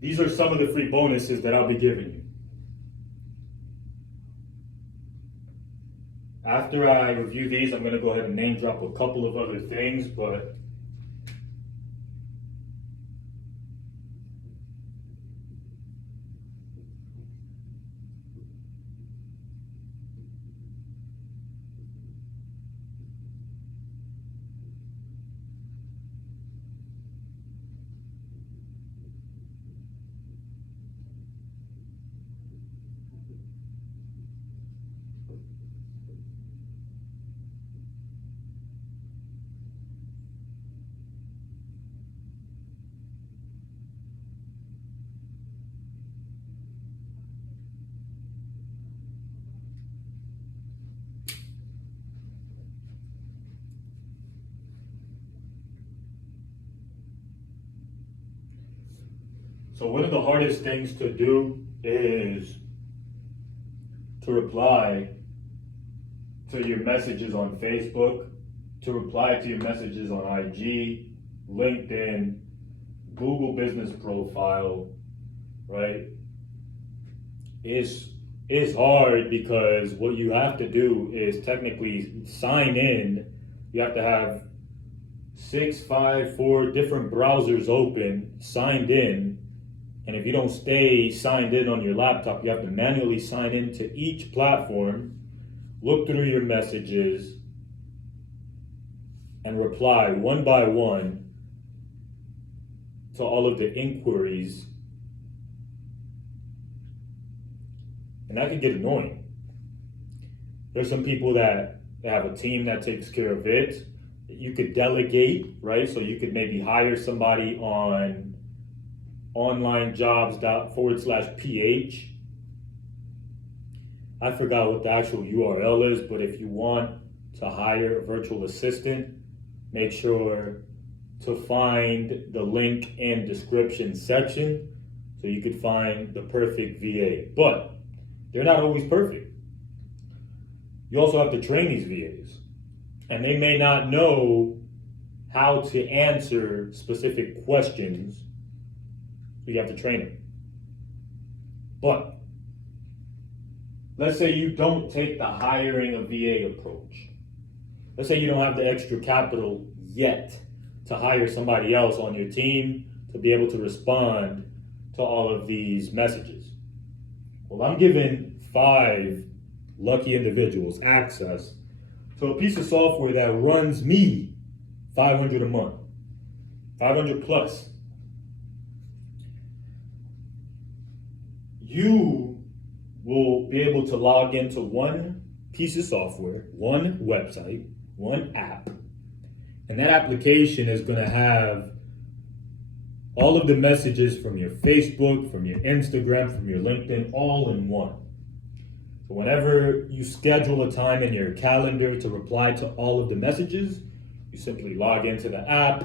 These are some of the free bonuses that I'll be giving you. After I review these, I'm going to go ahead and name drop a couple of other things, but so one of the hardest things to do is to reply to your messages on Facebook, to reply to your messages on IG, LinkedIn, Google Business Profile, right? It's hard because what you have to do is technically sign in. You have to have 6, 5, 4 different browsers open, signed in. And if you don't stay signed in on your laptop, you have to manually sign into each platform, look through your messages, and reply one by one to all of the inquiries. And that can get annoying. There's some people that have a team that takes care of it. You could delegate, right? So you could maybe hire somebody on onlinejobs./ph. I forgot what the actual URL is, but if you want to hire a virtual assistant, make sure to find the link in description section so you could find the perfect VA. But they're not always perfect. You also have to train these VAs, and they may not know how to answer specific questions. So you have to train them. But let's say you don't take the hiring a VA approach. Let's say you don't have the extra capital yet to hire somebody else on your team to be able to respond to all of these messages. Well, I'm giving 5 lucky individuals access to a piece of software that runs me $500 a month, $500 plus. You will be able to log into one piece of software, one website, one app, and that application is going to have all of the messages from your Facebook, from your Instagram, from your LinkedIn, all in one. So whenever you schedule a time in your calendar to reply to all of the messages, you simply log into the app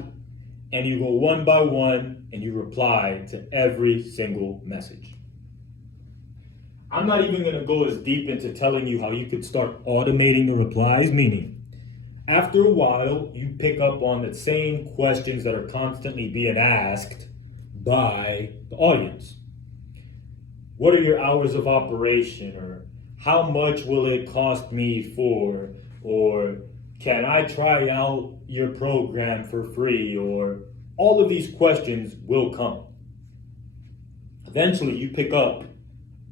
and you go one by one and you reply to every single message. I'm not even going to go as deep into telling you how you could start automating the replies, meaning after a while, you pick up on the same questions that are constantly being asked by the audience. What are your hours of operation? Or how much will it cost me for? Or can I try out your program for free? Or all of these questions will come. Eventually, you pick up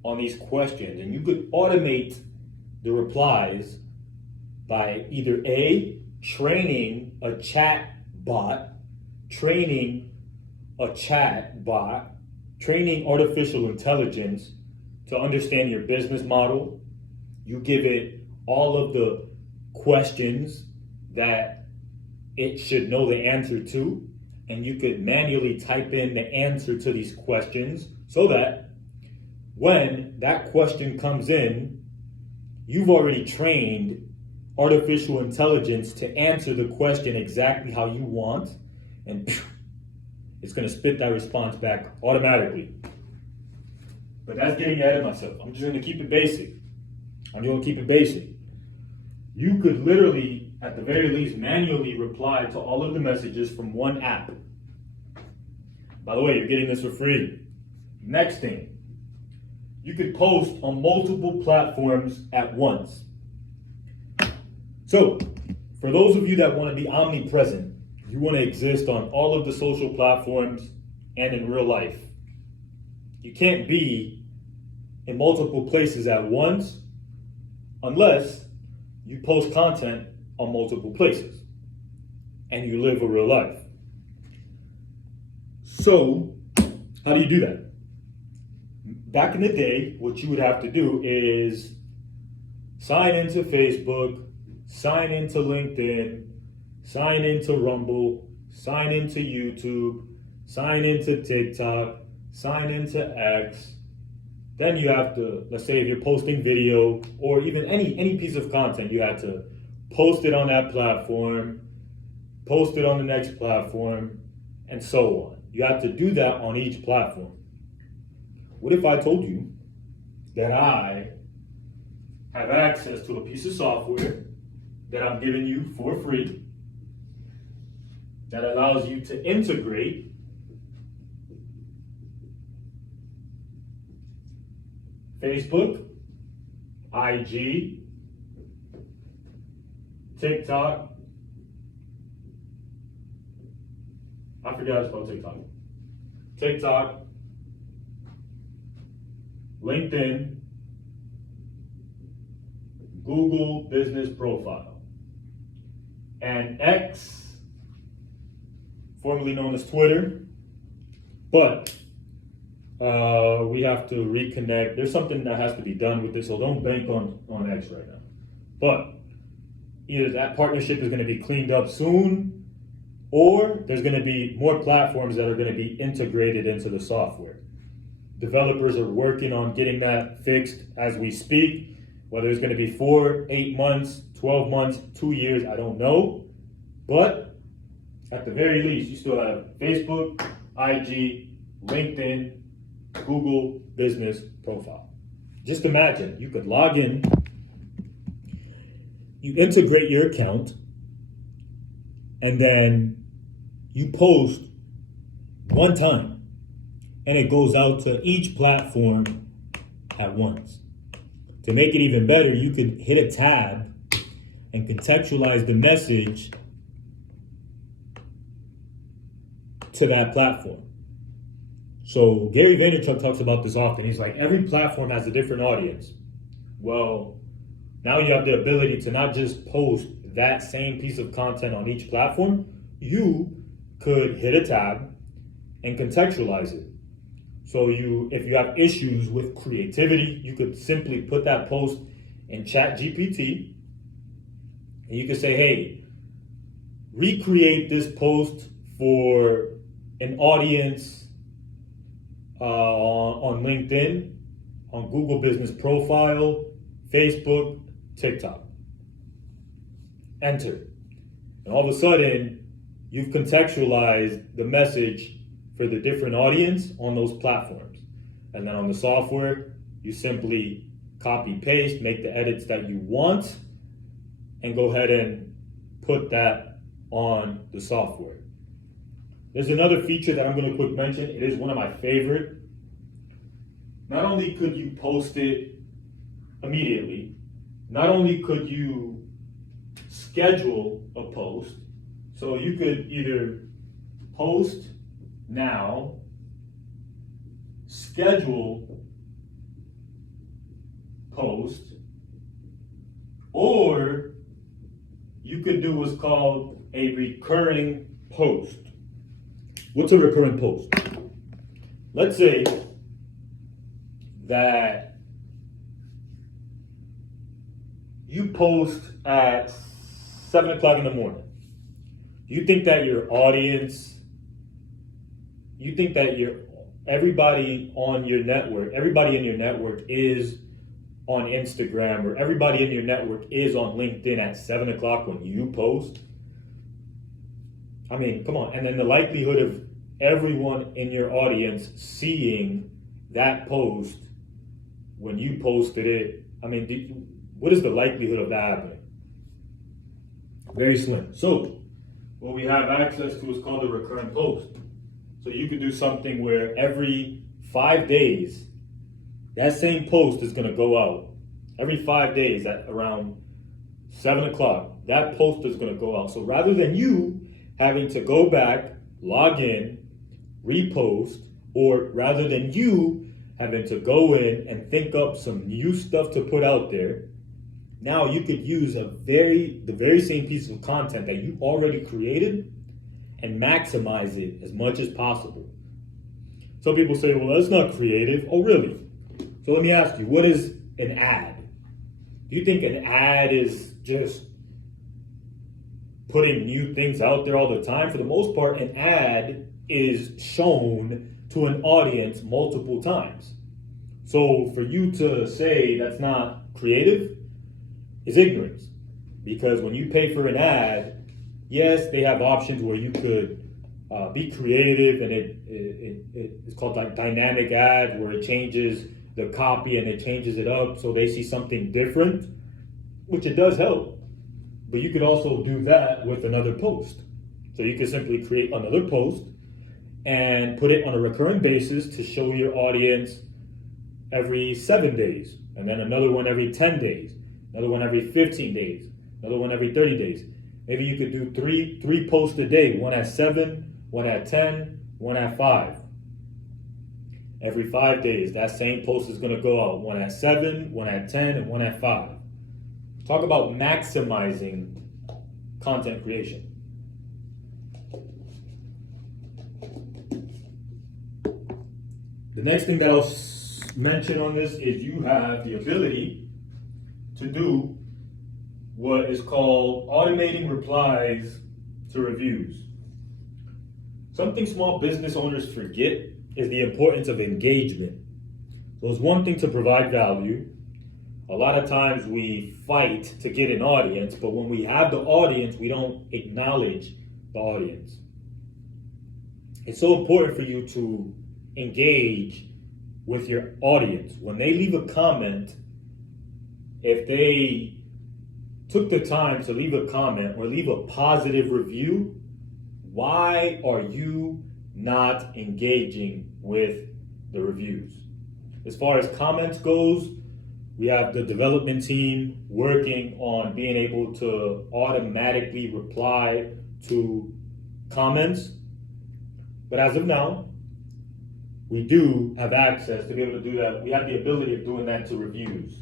on these questions and you could automate the replies by either A, training a chat bot, training artificial intelligence to understand your business model. You give it all of the questions that it should know the answer to, and you could manually type in the answer to these questions so that when that question comes in, you've already trained artificial intelligence to answer the question exactly how you want, and it's going to spit that response back automatically. But that's getting ahead of myself. I'm just going to keep it basic. You could literally, at the very least, manually reply to all of the messages from one app. By the way, you're getting this for free. Next thing, you could post on multiple platforms at once. So, for those of you that want to be omnipresent, you want to exist on all of the social platforms and in real life. You can't be in multiple places at once unless you post content on multiple places and you live a real life. So, how do you do that? Back in the day, what you would have to do is sign into Facebook, sign into LinkedIn, sign into Rumble, sign into YouTube, sign into TikTok, sign into X. Then you have to, let's say if you're posting video or even any piece of content, you have to post it on that platform, post it on the next platform, and so on. You have to do that on each platform. What if I told you that I have access to a piece of software that I'm giving you for free that allows you to integrate Facebook, IG, TikTok. I forgot how to spell TikTok. TikTok, LinkedIn, Google Business Profile, and X, formerly known as Twitter, but we have to reconnect. There's something that has to be done with this, so don't bank on X right now. But either that partnership is going to be cleaned up soon, or there's going to be more platforms that are going to be integrated into the software. Developers are working on getting that fixed as we speak. Whether it's going to be 4, 8 months, 12 months, 2 years, I don't know. But at the very least, you still have Facebook, IG, LinkedIn, Google Business Profile. Just imagine, you could log in, you integrate your account, and then you post one time. And it goes out to each platform at once. To make it even better, you could hit a tab and contextualize the message to that platform. So Gary Vaynerchuk talks about this often. He's like, every platform has a different audience. Well, now you have the ability to not just post that same piece of content on each platform. You could hit a tab and contextualize it. So if you have issues with creativity, you could simply put that post in ChatGPT, and you could say, hey, recreate this post for an audience on LinkedIn, on Google Business Profile, Facebook, TikTok. Enter. And all of a sudden, you've contextualized the message for the different audience on those platforms. And then on the software, you simply copy paste, make the edits that you want, and go ahead and put that on the software. There's another feature that I'm going to quick mention. It is one of my favorite. Not only could you post it immediately, not only could you schedule a post, so you could either post now, schedule post, or you could do what's called a recurring post. What's a recurring post? Let's say that you post at 7 o'clock in the morning. You think that your audience, everybody on your network, everybody in your network is on Instagram, or everybody in your network is on LinkedIn at 7 o'clock when you post? I mean, come on. And then the likelihood of everyone in your audience seeing that post when you posted it, I mean, what is the likelihood of that happening? Very slim. So what we have access to is called a recurring post. So you could do something where every 5 days, that same post is going to go out. Every 5 days at around 7 o'clock, that post is going to go out. So rather than you having to go back, log in, repost, or rather than you having to go in and think up some new stuff to put out there, now you could use the very same piece of content that you already created and maximize it as much as possible. Some people say, well, that's not creative. Oh, really? So let me ask you, what is an ad? Do you think an ad is just putting new things out there all the time? For the most part, an ad is shown to an audience multiple times. So for you to say that's not creative is ignorance. Because when you pay for an ad, yes, they have options where you could be creative, and it's called like dynamic ad, where it changes the copy and it changes it up so they see something different, which it does help. But you could also do that with another post. So you could simply create another post and put it on a recurring basis to show your audience every 7 days, and then another one every 10 days, another one every 15 days, another one every 30 days. Maybe you could do three posts a day, one at 7, one at 10, one at 5. Every 5 days, that same post is going to go out, one at 7, one at 10, and one at 5. Talk about maximizing content creation. The next thing that I'll mention on this is you have the ability to do what is called automating replies to reviews. Something small business owners forget is the importance of engagement. So it's one thing to provide value. A lot of times we fight to get an audience, but when we have the audience, we don't acknowledge the audience. It's so important for you to engage with your audience. When they leave a comment, if they took the time to leave a comment or leave a positive review, why are you not engaging with the reviews? As far as comments goes, we have the development team working on being able to automatically reply to comments. But as of now, we do have access to be able to do that. We have the ability of doing that to reviews.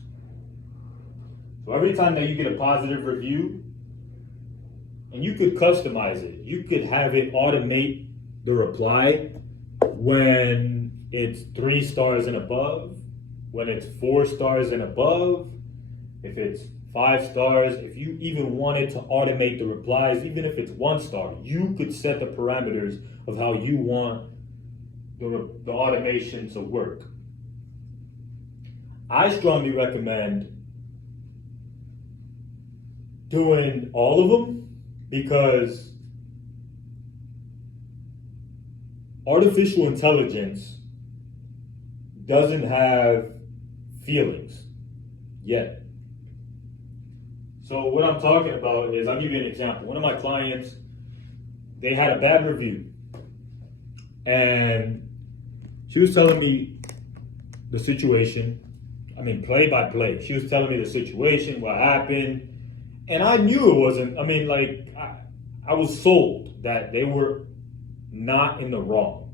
So every time that you get a positive review, and you could customize it, you could have it automate the reply when it's 3 stars and above, when it's 4 stars and above, if it's 5 stars, if you even wanted to automate the replies, even if it's 1 star, you could set the parameters of how you want the automation to work. I strongly recommend doing all of them because artificial intelligence doesn't have feelings yet. So what I'm talking about is, I'll give you an example. One of my clients, they had a bad review, and she was telling me the situation. I mean, play by play. She was telling me the situation, what happened, and I knew it wasn't. I mean, like, I was sold that they were not in the wrong.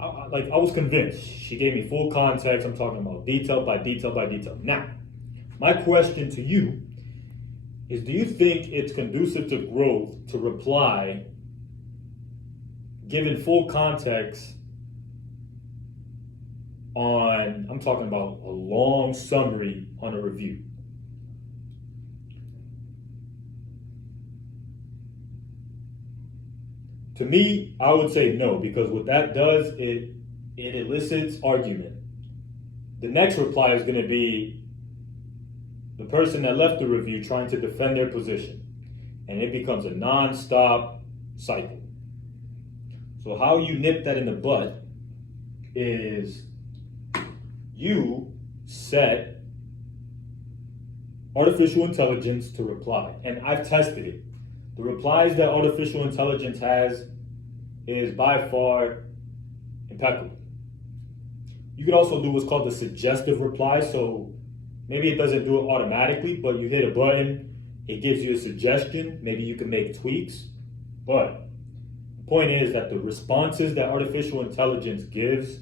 I was convinced. She gave me full context. I'm talking about detail by detail by detail. Now, my question to you is, do you think it's conducive to growth to reply, given full context on, I'm talking about a long summary on a review? To me, I would say no, because what that does, it elicits argument. The next reply is going to be the person that left the review trying to defend their position, and it becomes a non-stop cycle. So how you nip that in the bud is you set artificial intelligence to reply, and I've tested it. The replies that artificial intelligence has is by far impeccable. You could also do what's called the suggestive reply. So maybe it doesn't do it automatically, but you hit a button, it gives you a suggestion. Maybe you can make tweaks. But the point is that the responses that artificial intelligence gives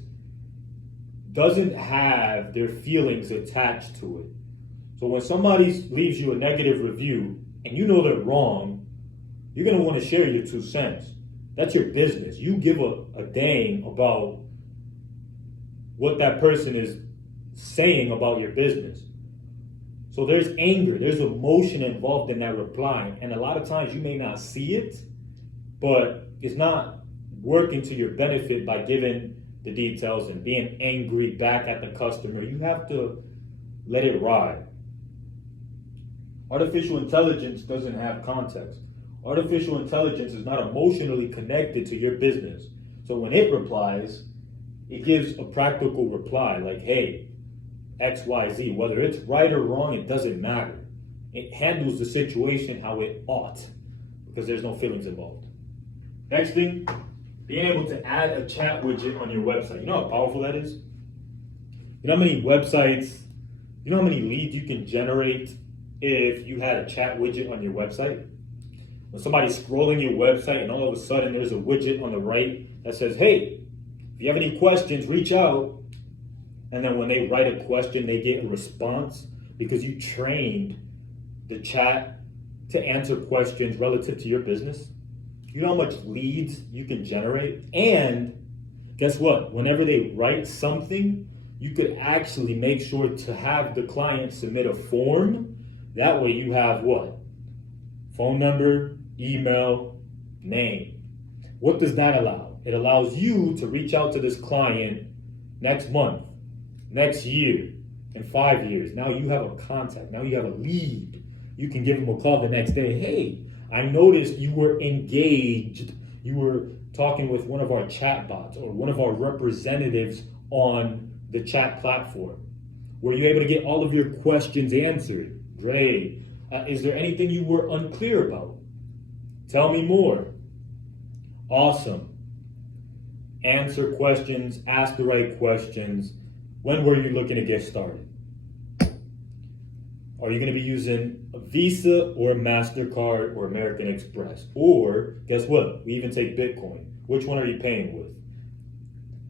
doesn't have their feelings attached to it. So when somebody leaves you a negative review and you know they're wrong, you're going to want to share your 2 cents. That's your business. You give a dang about what that person is saying about your business. So there's anger, there's emotion involved in that reply. And a lot of times you may not see it, but it's not working to your benefit by giving the details and being angry back at the customer. You have to let it ride. Artificial intelligence doesn't have context. Artificial intelligence is not emotionally connected to your business. So when it replies, it gives a practical reply like, hey, XYZ, whether it's right or wrong, it doesn't matter. It handles the situation how it ought because there's no feelings involved. Next thing, being able to add a chat widget on your website. You know how powerful that is? You know how many websites, you know how many leads you can generate if you had a chat widget on your website? When somebody's scrolling your website and all of a sudden there's a widget on the right that says, hey, if you have any questions, reach out. And then when they write a question, they get a response because you trained the chat to answer questions relative to your business. You know how much leads you can generate? And guess what? Whenever they write something, you could actually make sure to have the client submit a form. That way you have what? Phone number, email, name. What does that allow? It allows you to reach out to this client next month, next year, in 5 years. Now you have a contact. Now you have a lead. You can give them a call the next day. Hey, I noticed you were engaged. You were talking with one of our chat bots or one of our representatives on the chat platform. Were you able to get all of your questions answered? Great. Is there anything you were unclear about? Tell me more. Awesome. Answer questions, ask the right questions. When were you looking to get started? Are you going to be using a Visa or MasterCard or American Express? Or, guess what? We even take Bitcoin. Which one are you paying with?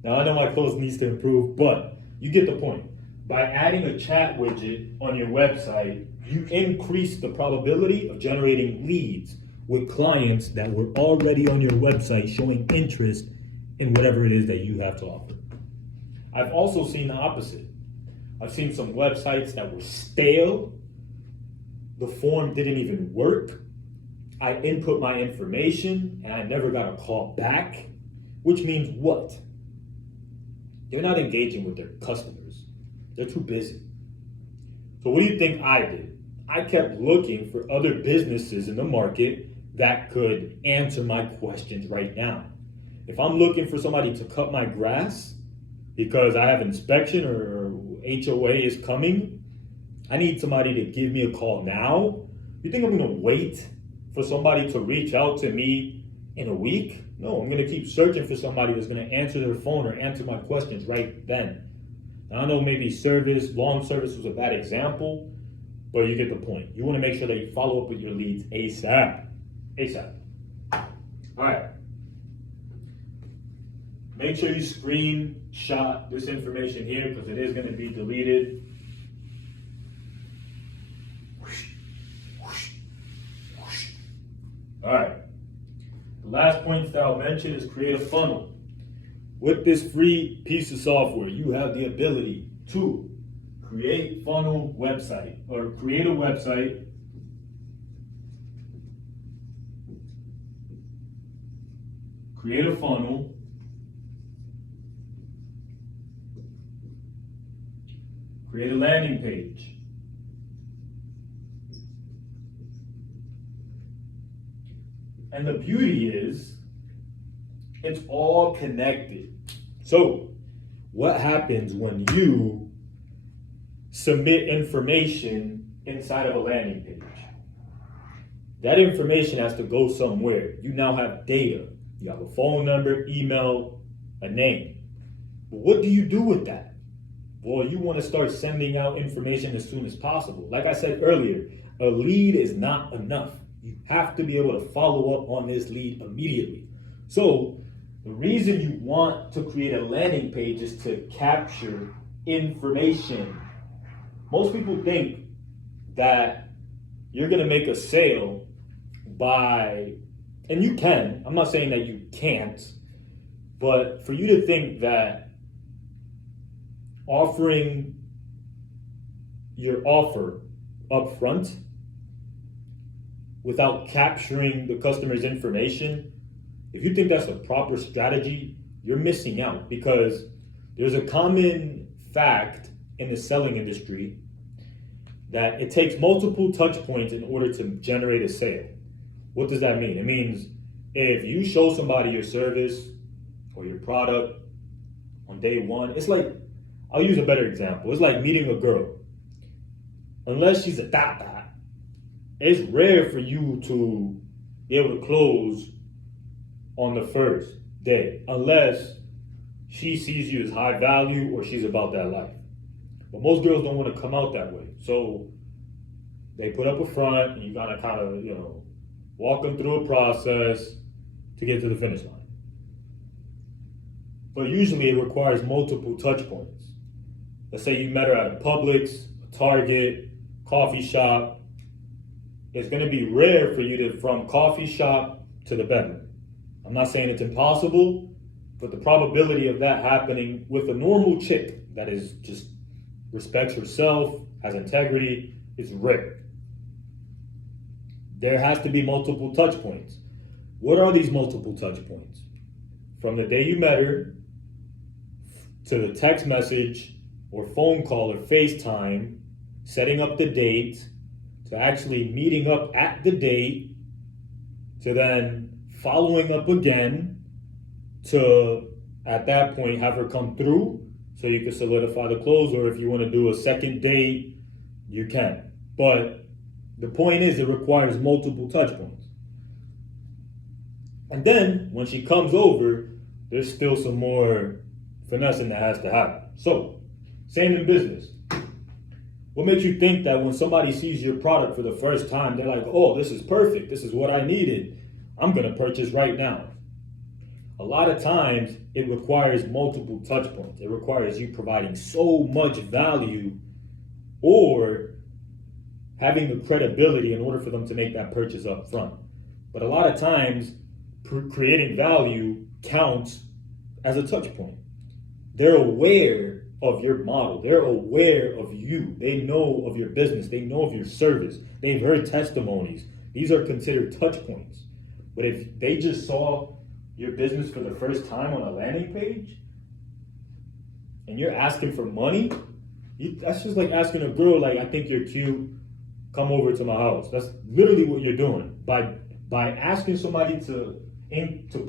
Now, I know my close needs to improve, but you get the point. By adding a chat widget on your website, you increase the probability of generating leads with clients that were already on your website showing interest in whatever it is that you have to offer. I've also seen the opposite. I've seen some websites that were stale. The form didn't even work. I input my information and I never got a call back, which means what? They're not engaging with their customers. They're too busy. So what do you think I did? I kept looking for other businesses in the market that could answer my questions right now. If I'm looking for somebody to cut my grass because I have inspection or HOA is coming, I need somebody to give me a call now. You think I'm gonna wait for somebody to reach out to me in a week? No, I'm gonna keep searching for somebody that's gonna answer their phone or answer my questions right then. Now, I know maybe long service was a bad example, but you get the point. You wanna make sure that you follow up with your leads ASAP. ASAP. All right. Make sure you screenshot this information here because it is gonna be deleted. All right. The last point that I'll mention is create a funnel. With this free piece of software, you have the ability to create funnel website or create a website, create a funnel, create a landing page, and the beauty is it's all connected. So what happens when you submit information inside of a landing page? That information has to go somewhere. You now have data. You have a phone number, email, a name. But what do you do with that? Well, you want to start sending out information as soon as possible. Like I said earlier, a lead is not enough. You have to be able to follow up on this lead immediately. So the reason you want to create a landing page is to capture information. Most people think that you're going to make a sale by, and you can, I'm not saying that you can't, but for you to think that offering your offer up front without capturing the customer's information, if you think that's a proper strategy, you're missing out, because there's a common fact in the selling industry that it takes multiple touch points in order to generate a sale. What does that mean? It means if you show somebody your service or your product on day one, it's like, I'll use a better example. It's like meeting a girl. Unless she's a dot, it's rare for you to be able to close on the first day, unless she sees you as high value or she's about that life. But most girls don't want to come out that way. So they put up a front and you gotta kind of, walk them through a process to get to the finish line. But usually it requires multiple touch points. Let's say you met her at a Publix, a Target, coffee shop. It's gonna be rare for you to, from coffee shop to the bedroom. I'm not saying it's impossible, but the probability of that happening with a normal chick that is just respects herself, has integrity, is rare. There has to be multiple touch points. What are these multiple touch points? From the day you met her to the text message or phone call or FaceTime, setting up the date, to actually meeting up at the date, to then following up again, to at that point have her come through so you can solidify the close, or if you want to do a second date, you can. But the point is, it requires multiple touch points. And then when she comes over, there's still some more finessing that has to happen. So, same in business. What makes you think that when somebody sees your product for the first time, they're like, oh, this is perfect, this is what I needed, I'm gonna purchase right now? A lot of times it requires multiple touch points. It requires you providing so much value or having the credibility in order for them to make that purchase up front. But a lot of times creating value counts as a touch point. They're aware of your model. They're aware of you. They know of your business. They know of your service. They've heard testimonies. These are considered touch points. But if they just saw your business for the first time on a landing page and you're asking for money, that's just like asking a girl, like, I think you're cute, come over to my house. That's literally what you're doing. By asking somebody to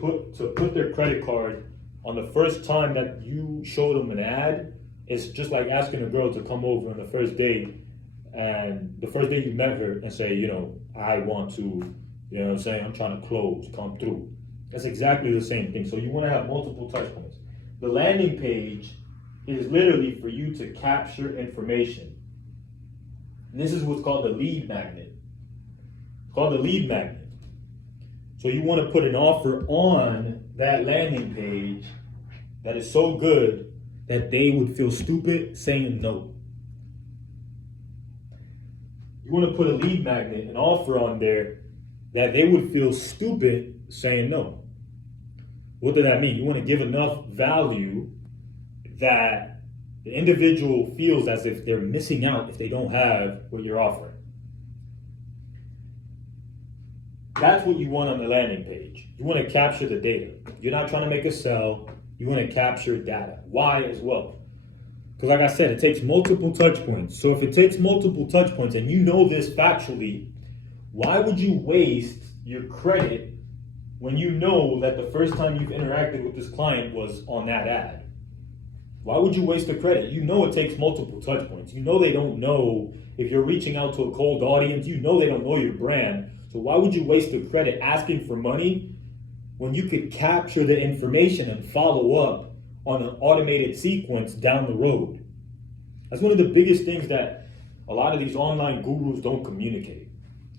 put their credit card on the first time that you showed them an ad, it's just like asking a girl to come over on the first date, and the first day you met her and say, I want to, you know what I'm saying, I'm trying to close, come through. That's exactly the same thing. So you want to have multiple touch points. The landing page is literally for you to capture information. And this is what's called the lead magnet. It's called the lead magnet. So you want to put an offer on that landing page that is so good that they would feel stupid saying no. You want to put a lead magnet, an offer on there that they would feel stupid saying no. What does that mean? You want to give enough value that the individual feels as if they're missing out if they don't have what you're offering. That's what you want on the landing page. You want to capture the data. You're not trying to make a sell. You want to capture data. Why as well? Because like I said, it takes multiple touch points. So if it takes multiple touch points and you know this factually, why would you waste your credit when you know that the first time you've interacted with this client was on that ad? Why would you waste the credit? You know it takes multiple touch points. You know they don't know if you're reaching out to a cold audience. You know they don't know your brand. So why would you waste the credit asking for money when you could capture the information and follow up on an automated sequence down the road? That's one of the biggest things that a lot of these online gurus don't communicate.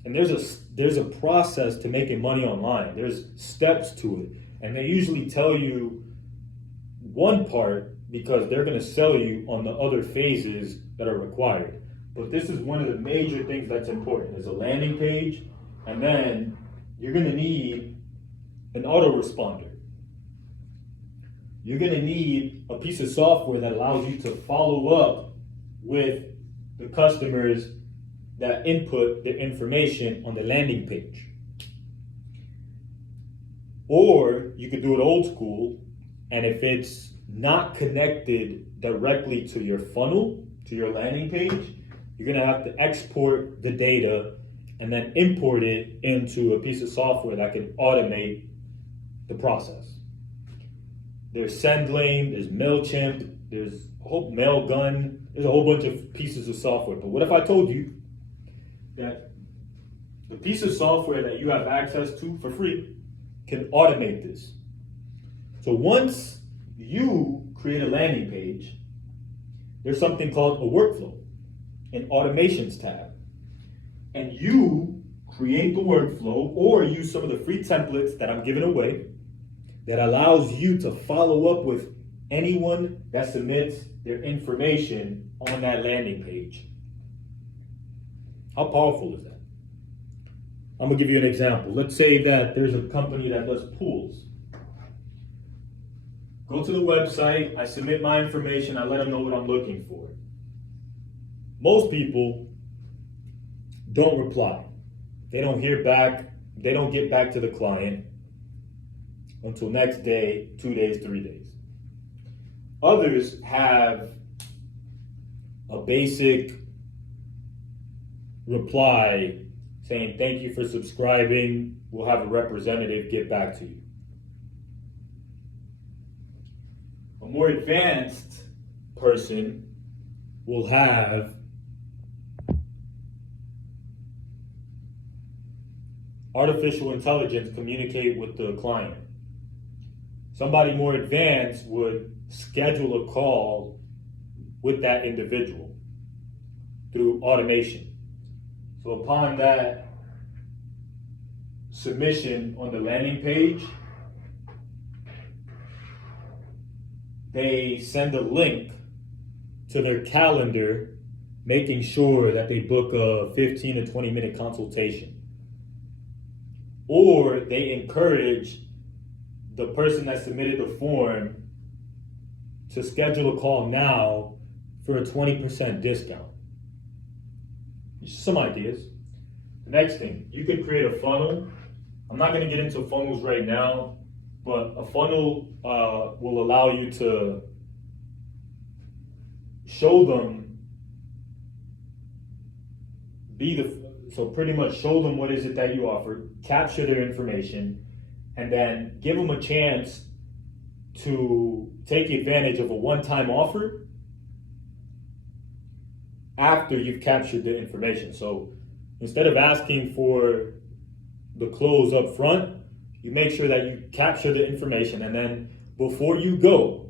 And there's a process to making money online. There's steps to it. And they usually tell you one part because they're going to sell you on the other phases that are required. But this is one of the major things that's important. There's a landing page, and then you're going to need an autoresponder. You're going to need a piece of software that allows you to follow up with the customers that input their information on the landing page. Or you could do it old school, and if it's not connected directly to your funnel, to your landing page, you're going to have to export the data and then import it into a piece of software that can automate the process. There's SendLane, there's MailChimp, there's a whole Mailgun, there's a whole bunch of pieces of software. But what if I told you that the piece of software that you have access to for free can automate this? So once you create a landing page, there's something called a workflow, an automations tab. And you create the workflow or use some of the free templates that I'm giving away that allows you to follow up with anyone that submits their information on that landing page. How powerful is that? I'm gonna give you an example. Let's say that there's a company that does pools. Go to the website, I submit my information, I let them know what I'm looking for. Most people don't reply. They don't hear back, they don't get back to the client until next day, 2 days, 3 days. Others have a basic reply saying, thank you for subscribing, we'll have a representative get back to you. A more advanced person will have artificial intelligence communicate with the client. Somebody more advanced would schedule a call with that individual through automation. So upon that submission on the landing page, they send a link to their calendar, making sure that they book a 15 to 20 minute consultation. Or they encourage the person that submitted the form to schedule a call now for a 20% discount. Just some ideas. The next thing, you could create a funnel. I'm not going to get into funnels right now, but a funnel will allow you to show them, so pretty much show them what is it that you offer, capture their information, and then give them a chance to take advantage of a one-time offer after you've captured the information. So instead of asking for the close up front, you make sure that you capture the information, and then before you go,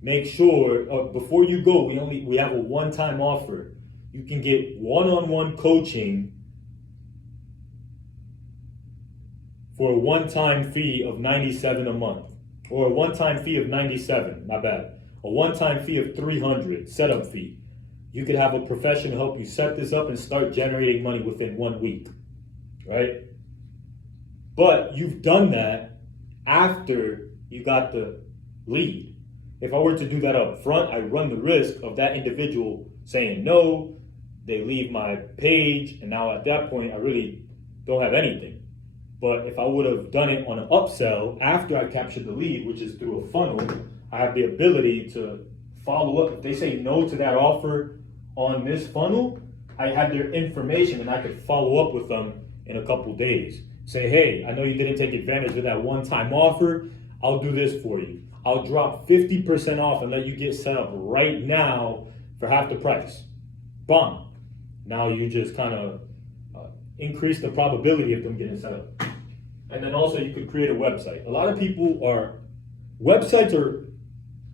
make sure before you go, we have a one-time offer. You can get one-on-one coaching for a one-time fee of $97 a month, or a one-time fee of $97, my bad. A one-time fee of $300, setup fee. You could have a professional help you set this up and start generating money within 1 week, right? But you've done that after you got the lead. If I were to do that up front, I run the risk of that individual saying no, they leave my page, and now at that point, I really don't have anything. But if I would have done it on an upsell after I captured the lead, which is through a funnel, I have the ability to follow up. If they say no to that offer on this funnel, I had their information and I could follow up with them in a couple days. Say, hey, I know you didn't take advantage of that one-time offer. I'll do this for you. I'll drop 50% off and let you get set up right now for half the price. Boom. Now you just kind of increase the probability of them getting set up. And then also you could create a website. A lot of websites are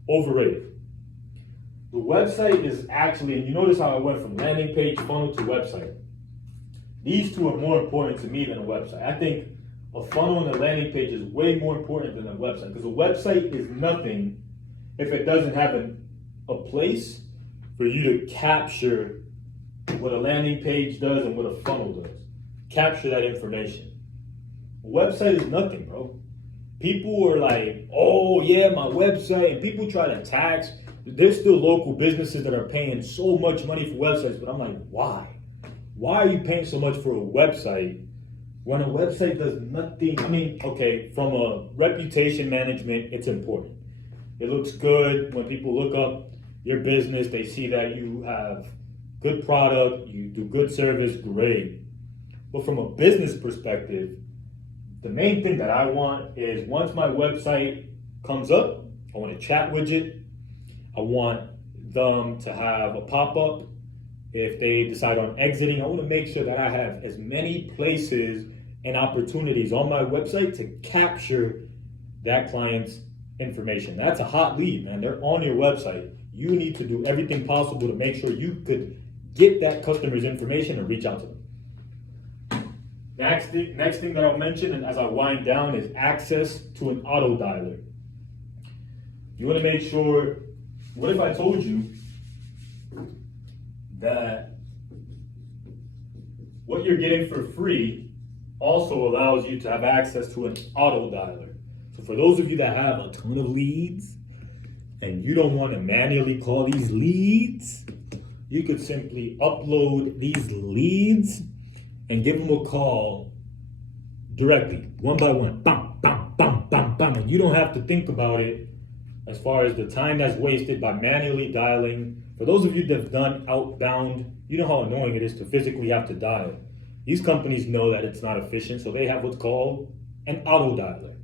overrated. The website is actually, and you notice how I went from landing page, funnel to website. These two are more important to me than a website. I think a funnel and a landing page is way more important than a website, because a website is nothing if it doesn't have a place for you to capture what a landing page does and what a funnel does. Capture that information. A website is nothing, bro. People are like, oh yeah, my website, and people try to tax. There's still local businesses that are paying so much money for websites, but I'm like, why? Why are you paying so much for a website when a website does nothing? I mean, okay, from a reputation management, it's important. It looks good when people look up your business, they see that you have good product, you do good service, great. But from a business perspective, the main thing that I want is once my website comes up, I want a chat widget. I want them to have a pop-up. If they decide on exiting, I want to make sure that I have as many places and opportunities on my website to capture that client's information. That's a hot lead, man. They're on your website. You need to do everything possible to make sure you could get that customer's information and reach out to them. Next thing that I'll mention, and as I wind down, is access to an auto dialer. You want to make sure, what if I told you that what you're getting for free also allows you to have access to an auto dialer? So for those of you that have a ton of leads and you don't want to manually call these leads, you could simply upload these leads and give them a call directly, one by one, bam, bam, bam, bam, bam. And you don't have to think about it as far as the time that's wasted by manually dialing. For those of you that have done outbound, you know how annoying it is to physically have to dial. These companies know that it's not efficient, so they have what's called an auto dialer.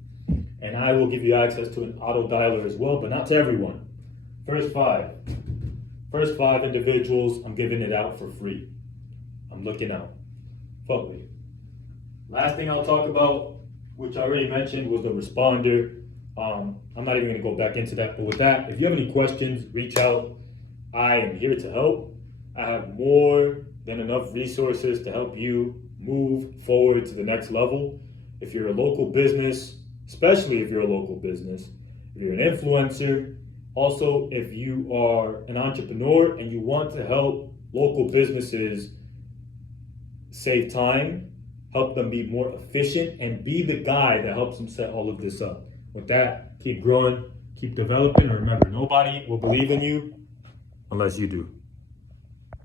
And I will give you access to an auto dialer as well, but not to everyone. First five individuals, I'm giving it out for free. I'm looking out. Fuck with it. Last thing I'll talk about, which I already mentioned, was the responder. I'm not even going to go back into that. But with that, if you have any questions, reach out. I am here to help. I have more than enough resources to help you move forward to the next level. If you're a local business, especially if you're a local business, if you're an influencer, also if you are an entrepreneur and you want to help local businesses save time, help them be more efficient, and be the guy that helps them set all of this up. With that, keep growing, keep developing. And remember, nobody will believe in you unless you do.